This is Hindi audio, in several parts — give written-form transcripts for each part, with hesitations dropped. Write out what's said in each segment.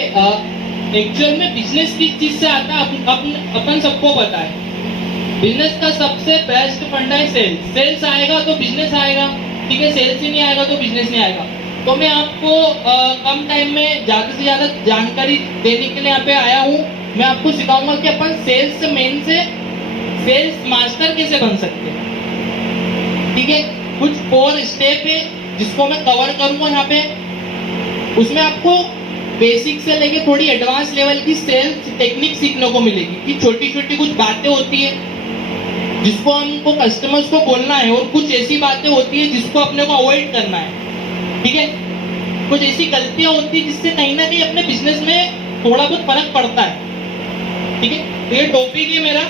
एक्चुअल में बिजनेस किस चीज से आता है अपन सबको पता है। बिजनेस का सबसे बेस्ट फंडा है सेल्स। सेल्स आएगा तो बिजनेस आएगा, ठीक है। सेल्स ही नहीं आएगा तो बिजनेस नहीं आएगा। तो मैं आपको कम टाइम में ज्यादा से ज्यादा जानकारी देने के लिए यहाँ पे आया हूँ। मैं आपको सिखाऊंगा कि अपन सेल्स मैन से सेल्स मास्टर कैसे बन सकते हैं, ठीक है। कुछ 4 स्टेप है जिसको मैं कवर करूंगा यहाँ पे। उसमें आपको बेसिक से लेके थोड़ी एडवांस लेवल की सेल्स टेक्निक सीखने को मिलेगी कि छोटी छोटी कुछ बातें होती है जिसको हमको कस्टमर्स को बोलना है, और कुछ ऐसी बातें होती है जिसको अपने को अवॉइड करना है, ठीक है। कुछ ऐसी गलतियां होती है जिससे कहीं ना कहीं अपने बिजनेस में थोड़ा बहुत फर्क पड़ता है, ठीक है। तो ये टॉपिक है मेरा,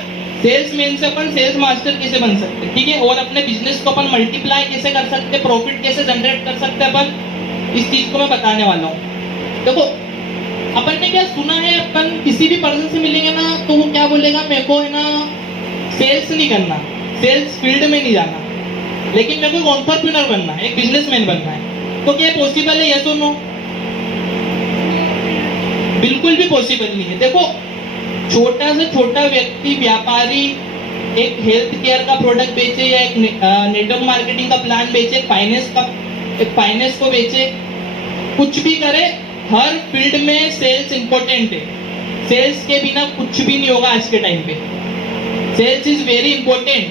सेल्स मैन से अपन सेल्स मास्टर कैसे बन सकते हैं, ठीक है। और अपने बिजनेस को अपन मल्टीप्लाई कैसे कर सकते हैं, प्रॉफिट कैसे जनरेट कर सकते हैं अपन, इस चीज को मैं बताने वाला हूँ। देखो, अपन ने क्या सुना है, अपन किसी भी पर्सन से मिलेंगे ना तो वो क्या बोलेगा, मेरे को है ना सेल्स नहीं करना, सेल्स फील्ड में नहीं जाना, लेकिन मेरे को एंटरप्रेन्योर बनना है, एक बिजनेसमैन बनना है। तो क्या पॉसिबल है, यस और नो? बिल्कुल भी पॉसिबल नहीं है। देखो, छोटा से छोटा व्यक्ति, व्यापारी एक हेल्थ केयर का प्रोडक्ट बेचे या एक नेटवर्क मार्केटिंग का प्लान बेचे, फाइनेंस को बेचे, कुछ भी करे, हर फील्ड में सेल्स इंपॉर्टेंट है। सेल्स के बिना कुछ भी नहीं होगा आज के टाइम पे। Sales is very important.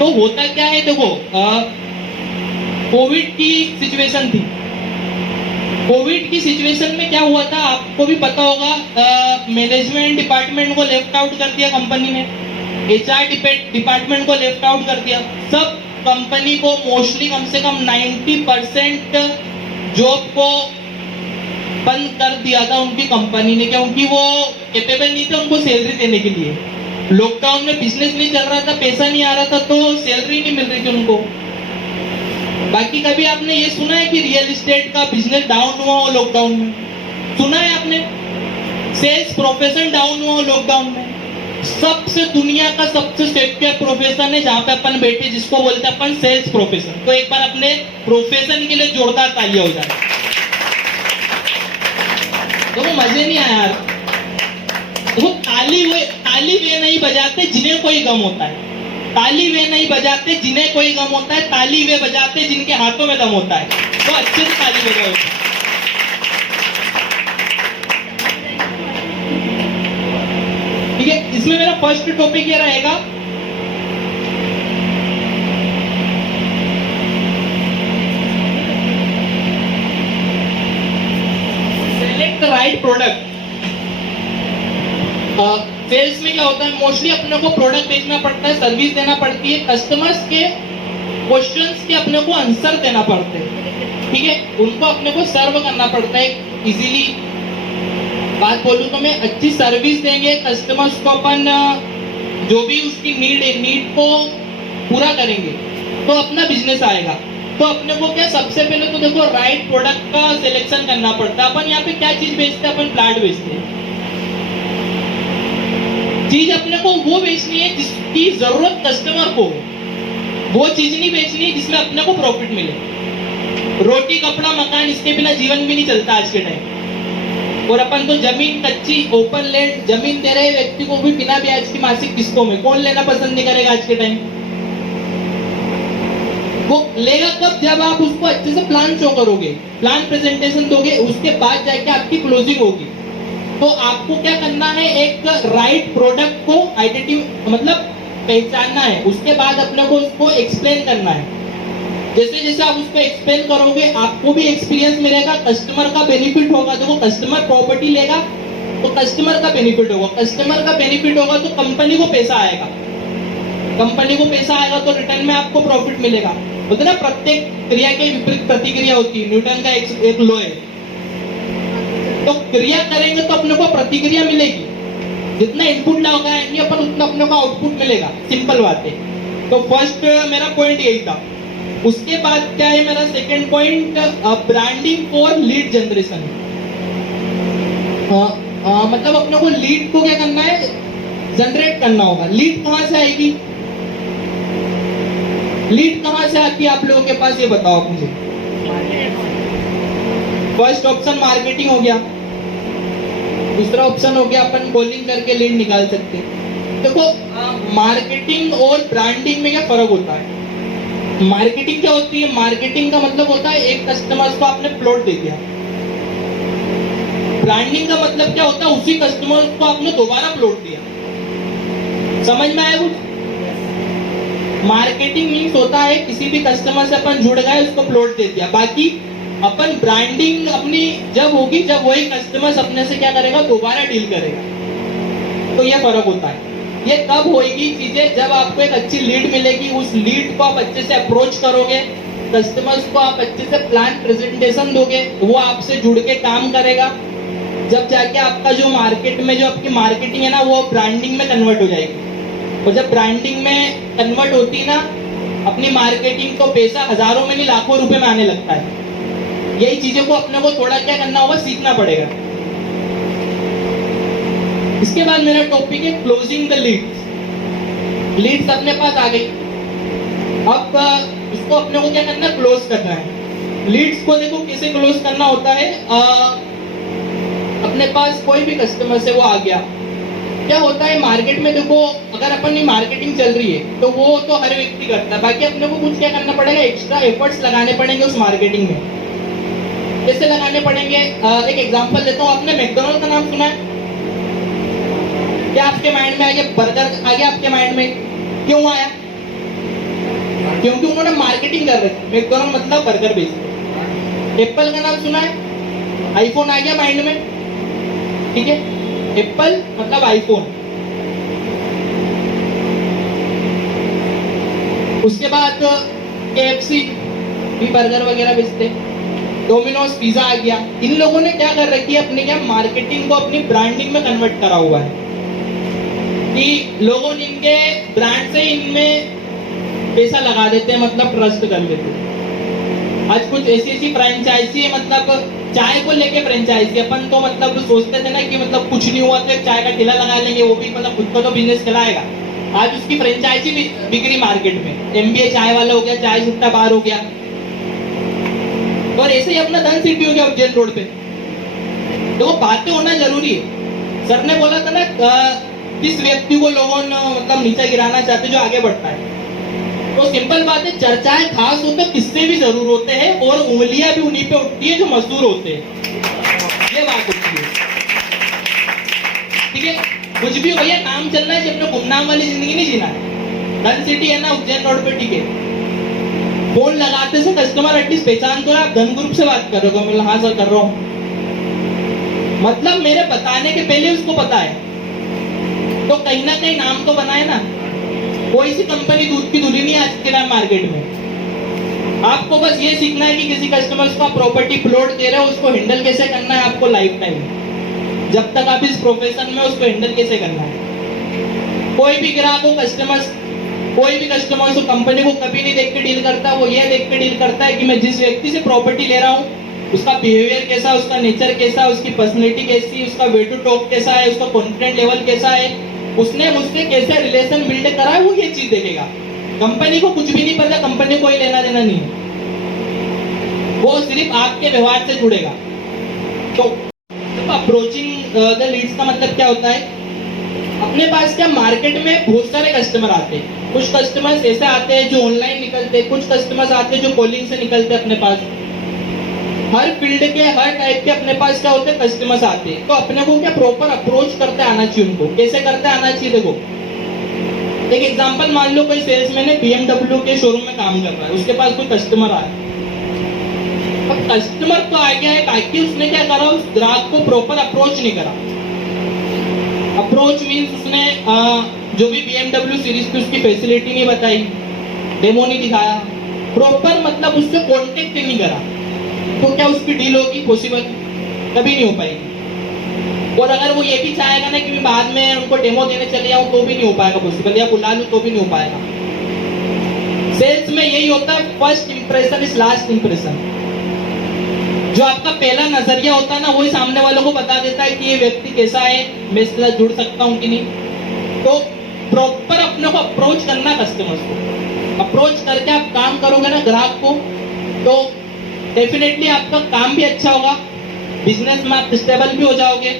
तो होता क्या है, देखो, कोविड की सिचुएशन थी। कोविड की सिचुएशन में क्या हुआ था आपको भी पता होगा। मैनेजमेंट डिपार्टमेंट को लेफ्ट आउट कर दिया कंपनी ने, HR डिपार्टमेंट को लेफ्ट आउट कर दिया। सब कंपनी को मोस्टली कम से कम 90% जॉब को बंद कर दिया था उनकी कंपनी ने, क्योंकि वो कैपेबल नहीं थे उनको सैलरी देने के लिए। लॉकडाउन में बिजनेस नहीं चल रहा था, पैसा नहीं आ रहा था, तो सैलरी नहीं मिल रही थी उनको। बाकी कभी आपने ये सुना है कि रियल एस्टेट का बिजनेस डाउन हुआ हो लॉकडाउन में? सुना है आपने? सेल्स प्रोफेशन डाउन हुआ हो लॉकडाउन में? सबसे दुनिया का सबसे सिक्योर प्रोफेशन है जहां पे अपन बैठे, जिसको बोलते हैं अपन सेल्स प्रोफेशन। तो एक बार अपने प्रोफेशन के लिए जोरदार तालियां हो जाए। तो वो मजे नहीं आया यार। वो ताली वे नहीं बजाते जिन्हें कोई गम होता है। ताली वे नहीं बजाते जिन्हें कोई गम होता है, ताली वे बजाते जिनके हाथों में दम होता है। तो अच्छे से ताली बजाओ। ठीक है, इसमें मेरा फर्स्ट टॉपिक ये रहेगा, select the right product. Sales में क्या होता है, मोस्टली अपने को प्रोडक्ट बेचना पड़ता है, सर्विस देना पड़ती है, कस्टमर्स के क्वेश्चंस के अपने को आंसर देना पड़ते हैं, ठीक है। उनको अपने को सर्व करना पड़ता है। इजीली बात बोलूं तो मैं अच्छी सर्विस देंगे कस्टमर्स को, अपन जो भी उसकी नीड है, नीड को पूरा करेंगे तो अपना बिजनेस आएगा। तो अपने को क्या, सबसे पहले तो देखो राइट प्रोडक्ट का सिलेक्शन करना पड़ता है। अपन यहाँ पे क्या चीज बेचते हैं, अपन प्लांट बेचते हैं। चीज अपने को वो बेचनी है जिसकी जरूरत कस्टमर को, वो चीज नहीं बेचनी है जिसमें अपने को प्रॉफिट मिले। रोटी कपड़ा मकान, इसके बिना जीवन भी नहीं चलता आज के टाइम। और अपन तो जमीन कच्ची ओपन लैंड जमीन दे रहे व्यक्ति को भी बिना ब्याज की मासिक किस्तों में, कौन लेना पसंद नहीं करेगा आज के टाइम? वो लेगा कब, जब आप उसको अच्छे से प्लान शो करोगे, प्लान प्रेजेंटेशन दोगे, उसके बाद जाके आपकी क्लोजिंग होगी। तो आपको क्या करना है, एक राइट प्रोडक्ट को आइडेंटिटी मतलब पहचानना है, उसके बाद अपने को उसको एक्सप्लेन करना है। जैसे जैसे आप उसको एक्सप्लेन करोगे आपको भी एक्सपीरियंस मिलेगा, कस्टमर का बेनिफिट होगा। देखो, कस्टमर प्रॉपर्टी लेगा तो कस्टमर का बेनिफिट होगा, कस्टमर का बेनिफिट होगा तो कंपनी को पैसा आएगा, कंपनी को पैसा आएगा तो रिटर्न में आपको प्रॉफिट मिलेगा। बोलते ना, प्रत्येक क्रिया के विपरीत प्रतिक्रिया होती है, न्यूटन का एक लॉ है। तो क्रिया करेंगे तो अपने को प्रतिक्रिया मिलेगी, जितना इनपुट लगाएंगे अपन उतना अपने को आउटपुट मिलेगा। सिंपल बात है। तो फर्स्ट मेरा पॉइंट यही था। उसके बाद क्या है मेरा second point, branding for lead generation. मतलब अपने को लीड को क्या करना है, जनरेट करना होगा। लीड कहां से आएगी, लीड कहां से आती है आप लोगों के पास, ये बताओ मुझे। फर्स्ट ऑप्शन मार्केटिंग हो गया, दूसरा ऑप्शन हो गया अपन कॉलिंग करके लीड निकाल सकते हैं। देखो मार्केटिंग और ब्रांडिंग में क्या फर्क होता है? मार्केटिंग क्या होती है? मार्केटिंग का मतलब होता है एक कस्टमर को आपने प्लॉट दे दिया। ब्रांडिंग का मतलब क्या होता है? उसी कस्टमर को आपने दोबारा प्लॉट दिया। समझ में आया कुछ? मार्केटिंग मीन्स होता है किसी भी कस्टमर से अपन जुड़ गए, उसको प्लॉट दे दिया। बाकी अपन ब्रांडिंग अपनी जब होगी जब वही कस्टमर अपने से क्या करेगा, दोबारा डील करेगा। तो ये फर्क होता है। ये कब होगी चीजें? जब आपको एक अच्छी लीड मिलेगी, उस लीड को आप अच्छे से अप्रोच करोगे, कस्टमर्स को आप अच्छे से प्लान प्रेजेंटेशन दोगे, वो आपसे जुड़ के काम करेगा। जब जाके आपका जो मार्केट में जो आपकी मार्केटिंग है ना, वो ब्रांडिंग में कन्वर्ट हो जाएगी। और जब ब्रांडिंग में कन्वर्ट होती ना अपनी मार्केटिंग, तो पैसा हजारों में नहीं लाखों रुपए में आने लगता है। यही चीजों को अपने को थोड़ा क्या करना होगा, सीखना पड़ेगा। इसके बाद मेरा टॉपिक है क्लोजिंग द लीड्स। लीड्स अपने पास आ गई, अब इसको अपने को क्या करना है, क्लोज करना है। लीड्स को देखो कैसे क्लोज करना होता है। अपने पास कोई भी कस्टमर से वो आ गया, क्या होता है मार्केट में, देखो अगर अपनी मार्केटिंग चल रही है तो वो तो हर व्यक्ति करता है, बाकी अपने को कुछ क्या करना पड़ेगा, एक्स्ट्रा एफर्ट्स लगाने पड़ेंगे उस मार्केटिंग में। कैसे लगाने पड़ेंगे? एक एग्जांपल देता हूँ। आपने मैकडॉनल्ड का नाम सुना है? क्या आपके माइंड में आ गया? बर्गर आ गया आपके माइंड में? क्यों आया? क्योंकि उन्होंने मार्केटिंग कर रही थी। मैकडॉनल्ड मतलब बर्गर बेच। एप्पल का नाम सुना है? आईफोन आ गया माइंड में, ठीक है? एप्पल मतलब आईफोन। उसके बाद KFC भी बर्गर वगैरह बेचते, डोमिनोज पिज्जा आ गया। इन लोगों ने क्या कर रखी है, अपनी क्या मार्केटिंग को अपनी ब्रांडिंग में कन्वर्ट करा हुआ है कि लोगों ने इनके ब्रांड से इनमें पैसा लगा देते हैं, मतलब ट्रस्ट कर लेते हैं। आज कुछ ऐसी फ्रेंचाइजी है, मतलब चाय को लेके फ्रेंचाइजी। अपन तो मतलब सोचते थे ना कि मतलब कुछ नहीं हुआ तो एक चाय का ठेला लगा लेंगे, वो भी मतलब खुद का तो बिजनेस चलाएगा। आज उसकी फ्रेंचाइजी बिक्री मार्केट में। MBA चाय वाला हो गया, चाय सुट्टा बार हो गया, और ऐसे ही अपना धन सिटी हो गया उज्जैन रोड पे। देखो बातें होना जरूरी है। सर ने बोला था ना किस व्यक्ति को लोगों ने मतलब नीचे गिराना चाहते जो आगे बढ़ता है। तो सिंपल बात है, चर्चाएं खास होते किससे भी जरूर होते हैं, और उंगलियां भी उन्हीं पे उठती है जो मजदूर होते हैं। ये बात होती है, ठीक है? कुछ भी भैया नाम चलना है, जब गुमनाम वाली जिंदगी नहीं जीना है। धन सिटी है ना उज्जैन रोड पे, ठीक है? फोन लगाते से कस्टमर एटलीस्ट पहचान तो आप धन ग्रुप से बात कर रहे हो? मैं हाँ सर कर रहा हूँ, मतलब मेरे बताने के पहले उसको पता है, तो कहीं ना कहीं नाम तो बनाए ना। कोई सी कंपनी दूध की धुली नहीं आज के टाइम मार्केट में। आपको बस ये सीखना है कि किसी कस्टमर को आप प्रॉपर्टी प्लॉट दे रहे हो, उसको हैंडल कैसे करना है आपको लाइफ टाइम, जब तक आप इस प्रोफेशन में, उसको हैंडल कैसे करना है। कोई भी ग्राहक हो, कस्टमर, कोई भी कस्टमर उस कंपनी को कभी नहीं देख के डील करता। वो ये देख के डील करता है कि मैं जिस व्यक्ति से प्रॉपर्टी ले रहा हूँ उसका बिहेवियर कैसा, उसका नेचर कैसा, उसकी पर्सनैलिटी कैसी, उसका वे टू टॉक कैसा है, उसका कॉन्फिडेंस लेवल कैसा है, उसने मुझसे कैसे रिलेशन बिल्ड करा है, वो ये चीज देखेगा। कंपनी को कुछ भी नहीं पता, कंपनी को कोई लेना देना नहीं है, वो सिर्फ आपके व्यवहार से जुड़ेगा। तो अप्रोचिंग द लीड्स का मतलब क्या होता है? अपने पास क्या मार्केट में बहुत सारे कस्टमर आते हैं। कुछ कस्टमर्स ऐसे आते हैं जो ऑनलाइन निकलते हैं, कुछ कस्टमर्स आते हैं जो कॉलिंग से निकलते हैं अपने पास। हर फील्ड के, हर टाइप के अपने पास क्या होते हैं, कस्टमर्स आते हैं। तो अपने को क्या प्रॉपर अप्रोच करते आना चाहिए उनको। कैसे करते आना चाहिए? देखो एक एग्जांपल मान लो, कोई सेल्समैन है BMW के शोरूम में काम कर रहा है, उसके पास कोई कस्टमर आया। अब कस्टमर तो आ गया है, बाकी उसने क्या करा, उस ग्राहक को प्रॉपर अप्रोच नहीं करा। अप्रोच मीन्स उसने जो भी BMW सीरीज की उसकी फैसिलिटी नहीं बताई, डेमो नहीं दिखाया, प्रॉपर मतलब उससे कॉन्टेक्ट नहीं करा, तो क्या उसकी डील होगी? पॉसिबल कभी नहीं हो पाएगी। और अगर वो ये भी चाहेगा ना कि मैं बाद में उनको डेमो देने चले जाऊं, तो भी नहीं हो पाएगा पॉसिबल, या बुला लूं तो भी नहीं हो पाएगा। सेल्स में यही होता है, first impression is last impression. जो आपका पहला नजरिया होता है ना, वही सामने वालों को बता देता है कि ये व्यक्ति कैसा है, मैं इसके साथ जुड़ सकता हूँ कि नहीं। तो प्रॉपर अपने को अप्रोच करना, कस्टमर्स को अप्रोच करके आप काम करोगे ना ग्राहक को, तो डेफिनेटली आपका काम भी अच्छा होगा, बिजनेस में आप स्टेबल भी हो जाओगे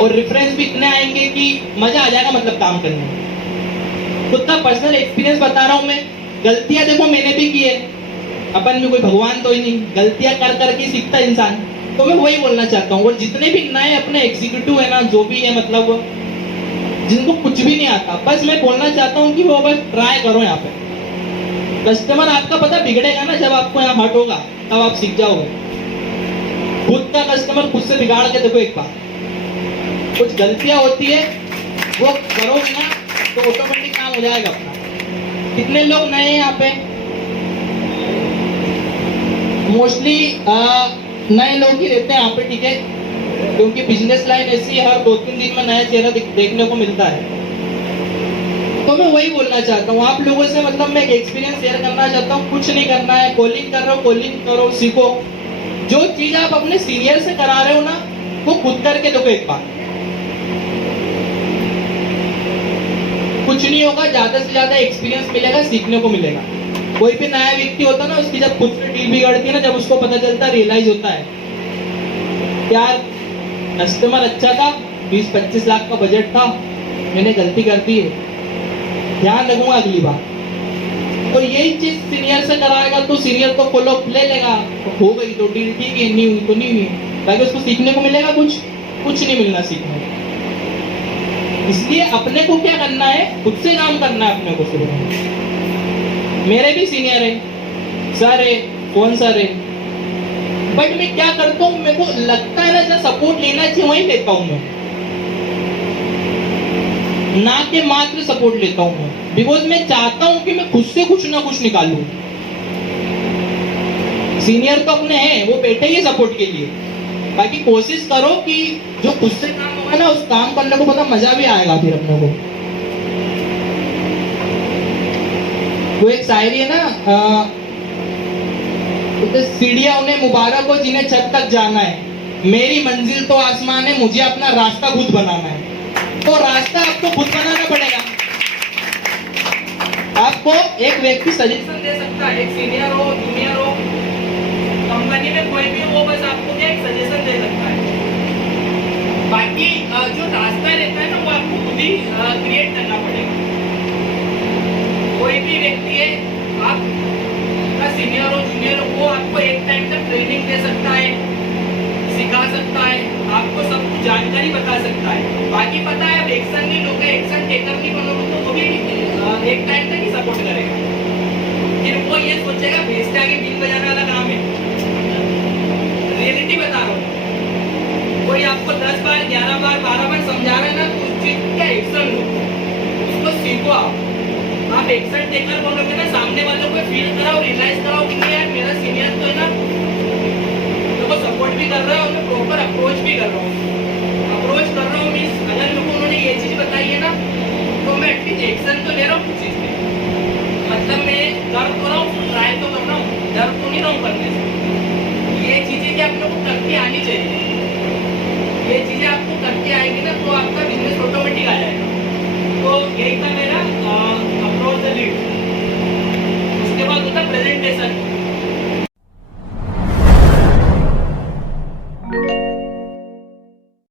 और रेफरेंस भी इतने आएंगे कि मजा आ जाएगा मतलब काम करने में। खुद का पर्सनल एक्सपीरियंस बता रहा हूँ मैं। गलतियां देखो मैंने भी की है, अपन भी कोई भगवान तो ही नहीं, गलतियां कर करके सीखता इंसान। तो मैं वही बोलना चाहता हूँ। और जितने भी नए अपने एग्जीक्यूटिव है ना, जो भी है मतलब जिनको कुछ भी नहीं आता, बस मैं बोलना चाहता हूँ कि वो बस ट्राई करो। यहाँ पे कस्टमर आपका पता बिगड़ेगा ना जब आपको यहाँ हर्ट होगा, तब आप सीख जाओगे। खुद का कस्टमर खुद से बिगाड़ के देखो एक बार। कुछ गलतियां होती है वो करोगे ना तो ऑटोमेटिक काम हो जाएगा अपना। कितने लोग नए हैं यहाँ पे? मोस्टली नए लोग ही रहते हैं यहाँ पे, ठीक है, क्योंकि बिजनेस लाइन ऐसी है, हर 2-3 दिन में नया चेहरा देखने को मिलता है। तो मैं वही बोलना चाहता हूँ आप लोगों से, मतलब मैं एक एक्सपीरियंस शेयर करना चाहता हूँ। कुछ नहीं करना है, कॉलिंग कर रहे हो कॉलिंग करो, सीखो। जो चीज आप अपने सीनियर से करा रहे हो ना, वो खुद करके देखो एक बार। कुछ नहीं होगा, ज्यादा से ज्यादा एक्सपीरियंस मिलेगा, सीखने को मिलेगा। कोई भी नया व्यक्ति होता है ना, उसकी जब खुद से डील बिगड़ती है ना, जब उसको पता चलता है, रियलाइज होता है यार कस्टमर अच्छा था, 20-25 लाख का बजट था, मैंने गलती कर दी है, ध्यान रखूंगा अगली बार। तो यही चीज सीनियर से कराएगा तो सीनियर तो फॉलो अप ले लेगा, हो गई तो डील ठीक है, नहीं हुई तो नहीं हुई, ताकि उसको सीखने को मिलेगा। कुछ नहीं मिलना सीखने को। इसलिए अपने को क्या करना है, खुद से काम करना है अपने को शुरू। मेरे भी सीनियर है, सर है, कौन सर है, बट मैं क्या करता हूँ, मेरे को लगता है ना जहाँ सपोर्ट लेना चाहिए वहीं लेता हूँ मैं, ना के मात्र सपोर्ट लेता हूँ मैं। बिकॉज मैं चाहता हूँ कि मैं खुद से कुछ ना कुछ निकालूं। सीनियर तो अपने हैं, वो बैठे ही सपोर्ट के लिए। बाकी कोशिश करो कि जो खुद से काम होगा ना, उस काम करने को पता मजा भी आएगा फिर अपने को। वो एक शायरी है ना, सीढ़ियां उन्हें मुबारक हो जिन्हें छत तक जाना है, मेरी मंजिल तो आसमान है, मुझे अपना रास्ता खुद बनाना है। तो रास्ता आपको खुद बनाना पड़ेगा। आपको एक व्यक्ति सजेशन दे सकता है, एक सीनियर हो, जूनियर हो, कंपनी में कोई भी हो, बस आपको क्या एक सजेशन दे सकता है। बाकी जो रास्ता रहता है ना, वो आपको खुद ही क्रिएट करना पड़ेगा। कोई भी व्यक्ति है, आप सीनियर हो जूनियर हो, वो आपको एक टाइम तक ट्रेनिंग दे सकता है, सिखा सकता है, आपको सब कुछ जानकारी बता सकता है। बाकी पता है अब एक्शन नहीं लोगे, एक्शन टेकर नहीं बनोगे तो वो भी एक टाइम तक ही सपोर्ट करेगा। फिर वो ये सोचेगा भेज के आगे बिल बजाने वाला काम है। रियलिटी बता रहा हूँ, कोई आपको 10 बार 11 बार 12 बार समझा रहा है ना, तो उस चीज का एक्शन लो, उसको सीखो। आप एक्शन टेकर बोलोगे ना, सामने वालों को फील कराओ, रियलाइज कराओ कि नहीं यार मेरा सीनियर तो है ना, तो सपोर्ट भी कर रहा है और मैं प्रॉपर अप्रोच भी कर रहा हूँ। अप्रोच कर रहा हूँ मीन्स अगर मेरे को उन्होंने ये चीज बताई है ना, तो मैं एटलीस्ट एक्शन तो ले रहा हूँ कुछ चीज में। मतलब मैं कर तो रहा हूँ, ट्राई तो कर रहा हूँ, डर तो नहीं रहा हूँ करने से। ये चीजें क्या अपने को करके आनी चाहिए। ये चीजें आपको करके आएगी ना, तो आपका बिजनेस ऑटोमेटिक आ जाएगा। तो यही था मेरा अप्रोच द लीड। उसके बाद होता प्रेजेंटेशन।